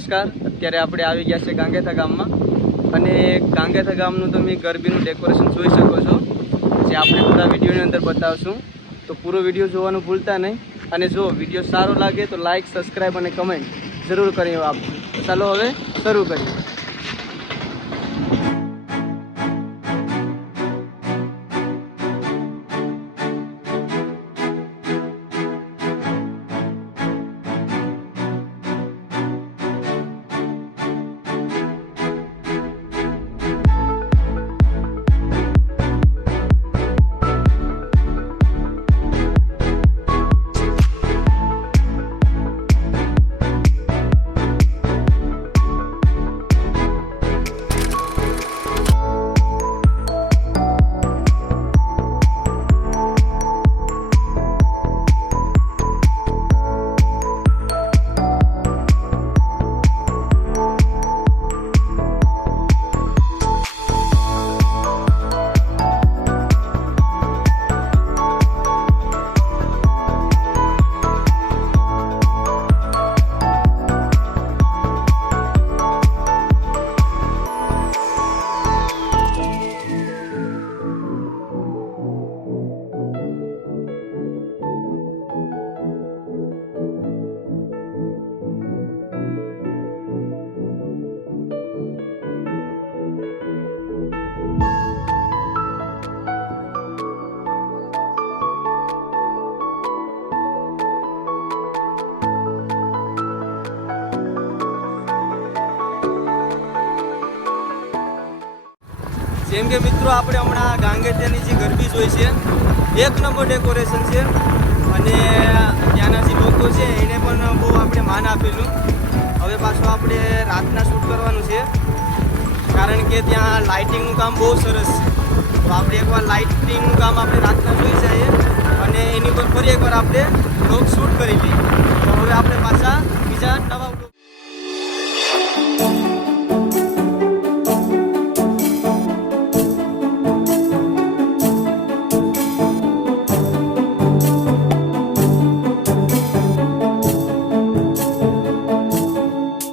નમસ્કાર। અત્યારે આપણે આવી ગયા છે ગાંગેથા ગામમાં અને ગાંગેથા ગામનું તમે ગરબીનું ડેકોરેશન જોઈ શકો છો, જે આપણે પૂરા વિડીયોની અંદર બતાવશું। તો પૂરો વિડીયો જોવાનું ભૂલતા નહીં અને જો વિડીયો સારો લાગે તો લાઇક, સબસ્ક્રાઈબ અને કમેન્ટ જરૂર કરી આપજો। તો ચાલો હવે શરૂ કરીએ। જેમ કે મિત્રો આપણે હમણાં ગાંગેથાની જે ગરબી જોઈ છે, એક નંબર ડેકોરેશન છે અને ત્યાંના જે લોકો છે એને પણ બહુ આપણે માન આપેલું। હવે પાછું આપણે રાતના શૂટ કરવાનું છે, કારણ કે ત્યાં લાઇટિંગનું કામ બહુ સરસ છે। તો આપણે એકવાર લાઇટિંગનું કામ આપણે રાતના જોઈ જઈએ અને એની પર ફરી એકવાર આપણે લોક શૂટ કરી લઈએ। તો હવે આપણે પાછા બીજા નવા